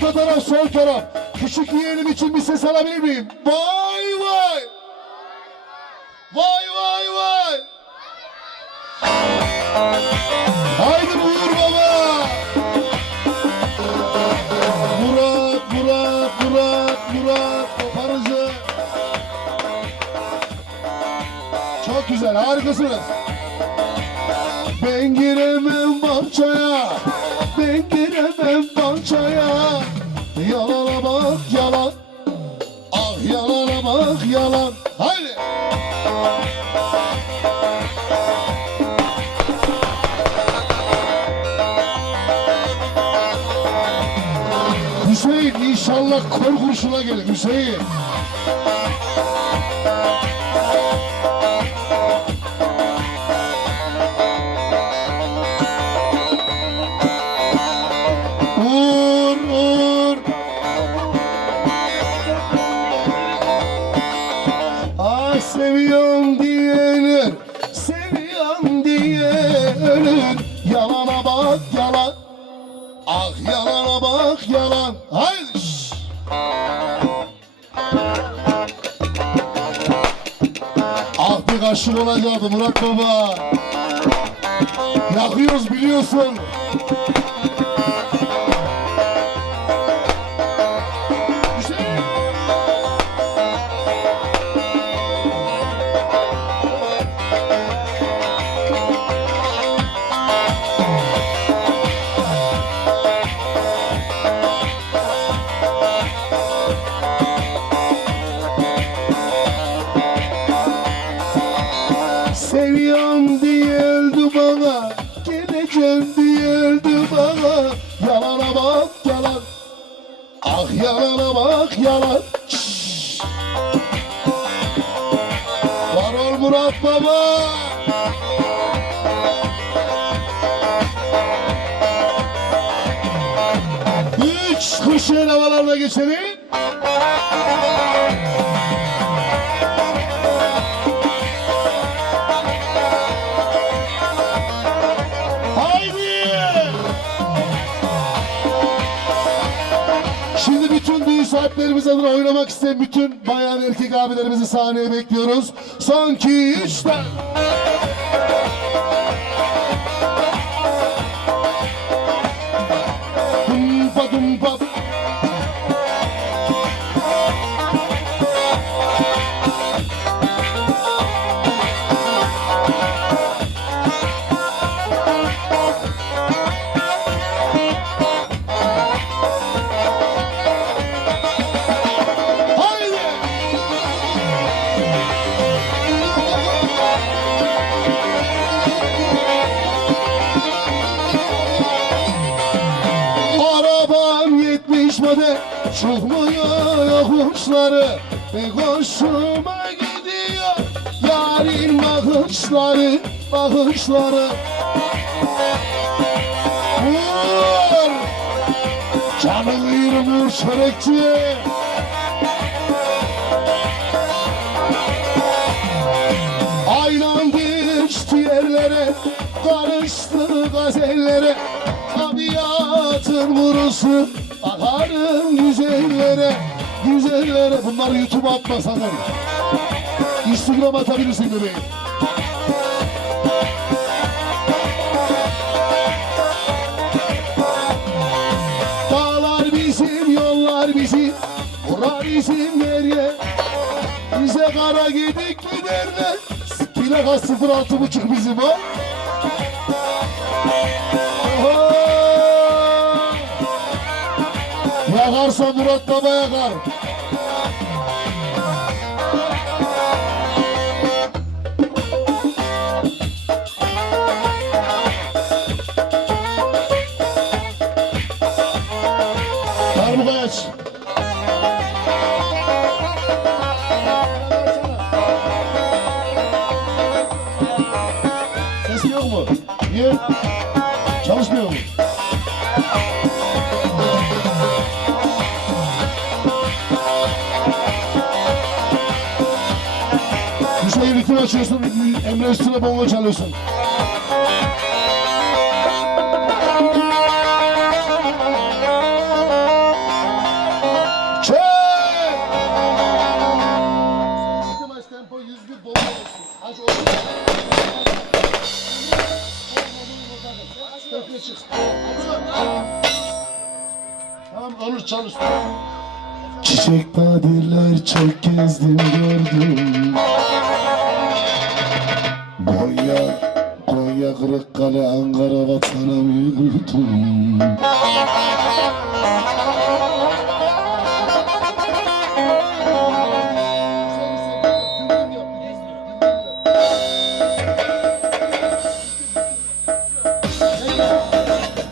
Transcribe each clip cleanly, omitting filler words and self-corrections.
Orta taraf, sol taraf. Küçük yeğenim için bir ses alabilir miyim? Vay vay! Vay vay vay! Haydi buyur baba! Murat, Murat, Murat, Murat, koparıcı. Çok güzel, harikasınız. Ben giremem bahçeye, ben giremem bahçeye. Yalana bak yalan, ah yalana bak yalan. Haydi. Hüseyin inşallah kor kurşuna gelir Hüseyin. Uğur, Uğur. Ah seviyorum diye ölür, seviyorum diye ölür. Yalana bak yalan, ah yalana bak yalan. Haydi. Ah bir kaşık olacaktı Murat Baba. Yakıyoruz biliyorsun. Seviyorum diye öldü bana, geleceğim diye öldü bana. Yalana bak yalan, ah yalana bak yalan. Şşş. Var ol Murat Baba. Üç kuşun havalarına geçelim. Şimdi bütün düğün sahiplerimiz adına oynamak isteyen bütün bayan erkek abilerimizi sahneye bekliyoruz. Son 2, 3 tane. Dumpa dumpa. Çıkmıyor yokuşları ve hoşuma gidiyor yarın bakışları, bakışları. Vur! Canını yerim vur çörekçi. Aynen geçti yerlere, karıştı gazellere. Tabiatın vurusu, bakarım güzellere, güzellere. Bunları YouTube'a atma sakın. Instagram'a atabilirsin bebeğim. Dağlar bizim, yollar bizim, bura bizim yer yer. Bize kara gidik giderler. Plaka 06.5 bizim o. Yakarsa Murat Baba yakar. Darbuka aç. Ses yok mu? Niye? Çalışmıyor mu? Hüseyin ritim açıyorsun, Emre üstüne bongo çalıyorsun. Hadi çık. Tamam Onur çalış. Çiçek badirler çok gezdim gördüm. Konya, Kırıkkale, Ankara vatanım yürüdüm.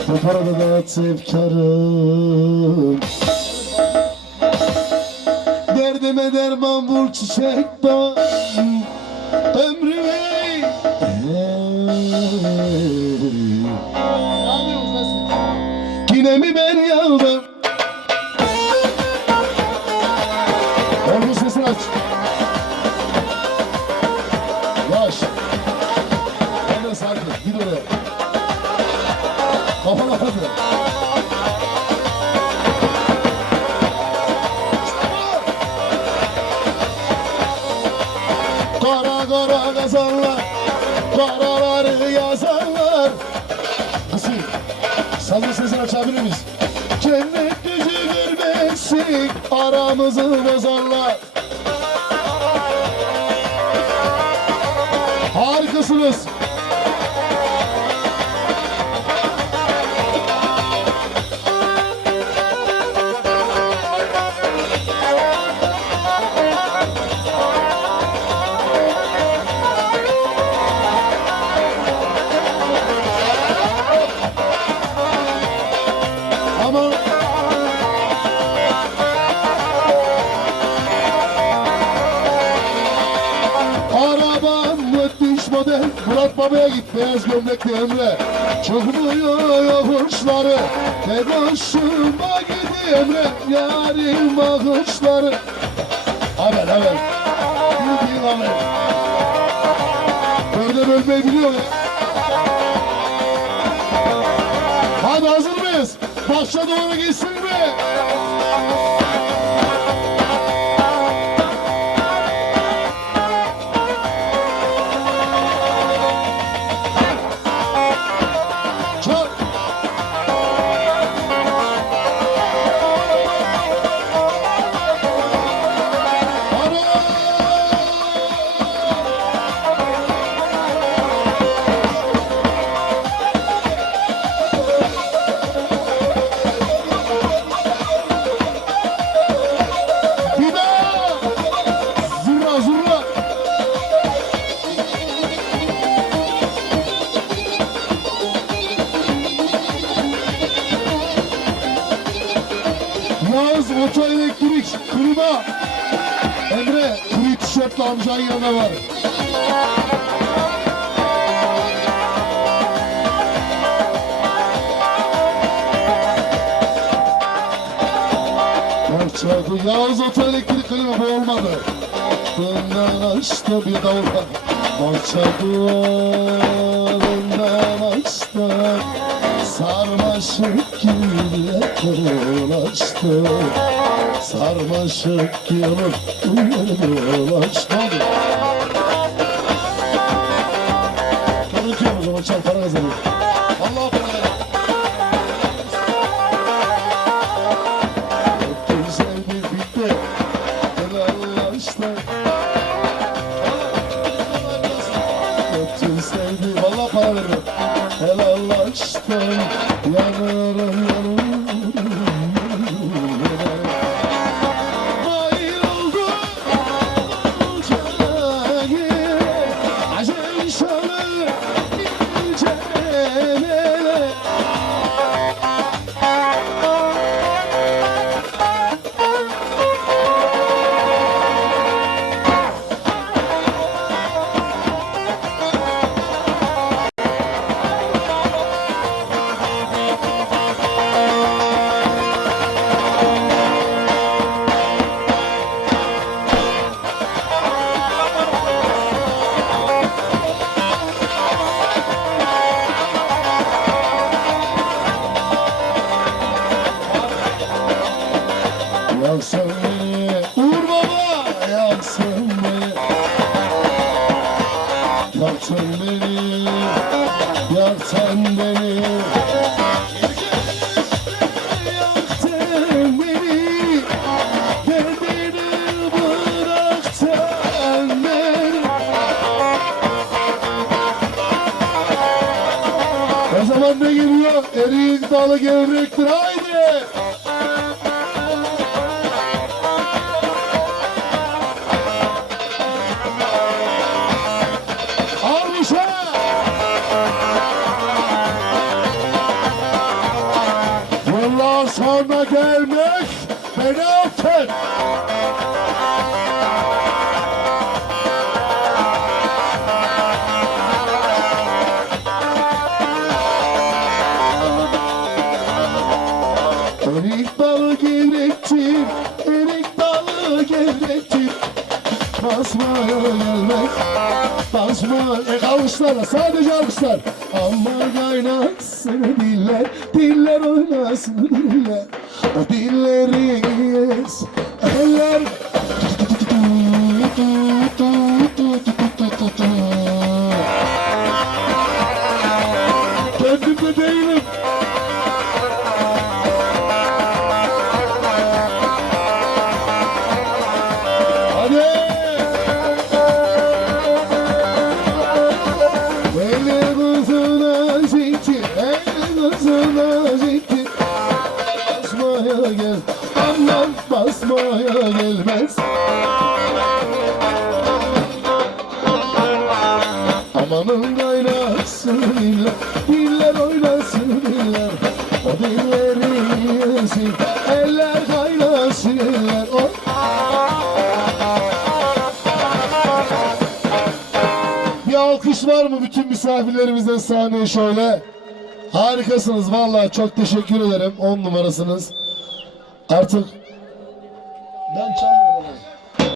Bu parada da sevkarım. Derdime derman bul çiçek bağ. Ömrüme yine mi ben yandım? Oğlum sesini aç. Yaş. Ben de sakin. Git oraya. Kafana hadi. Kara kara kazanlar, karaları yazanlar. Kızım, sazın sesini açabilir miyiz? Cennet yüzü görmesin, aramızı bozarlar. Harikasınız. Ama arabam müthiş model. Murat Baba'ya git, beyaz gömlekli Emre. Çıkmıyor yokuşları, tek hoşuma gitti Emre. Yarim bakışları. Haber haber. Bildiğin haber. Böyle bölmeyi biliyor ya. Hadi hazır mıyız? Başa doğru gitsin mi? Çok. Bir daha. Zurna zurna. Yağız oto elektrik klima. Emre kri tişörtlü amcanın yanında var. Çarpı Yağız oto elektrik klima bu olmadı. Bundan açtı bir davul. Bahçe duvarından açtı. Sarmaşık gibi dolaştı. Sarmaşık gibi dolaştı. Tanıtıyorum o zaman, çal para kazanıyor. Allah para kazanıyor. Öptüm sevdim bitti. Helallaştı. Öptüm sevdim. Vallahi para veriyorum. Helallaştım. Yanarım yanarım. Bayıldım. Acem şanı incelere. Yaksın beni Uğur Baba, yaksın beni. Yaksın beni, yaksın beni. O zaman ne geliyor? Erik dalı gevrektir. Haydi. Almışa. Yıllar sonra gelmek beni affet. Erik dalı gevrektir, erik dalı gevrektir. Basmaya gelmek, basma. Alkışlarla, sadece alkışlar. Ama kaynasın diller, diller oynasın diller. O dilleri yes, eller. Kendimde değilim. Basmaya gel, aman basmaya gelmez. Amanın kaynasın diller, diller oynasın diller. O dilleri yesin, eller kaynasın eller. Oh. Bir alkış var mı bütün misafirlerimizden sahneye şöyle? Harikasınız vallahi, çok teşekkür ederim. 10 numarasınız. Artık ben çalmıyorum.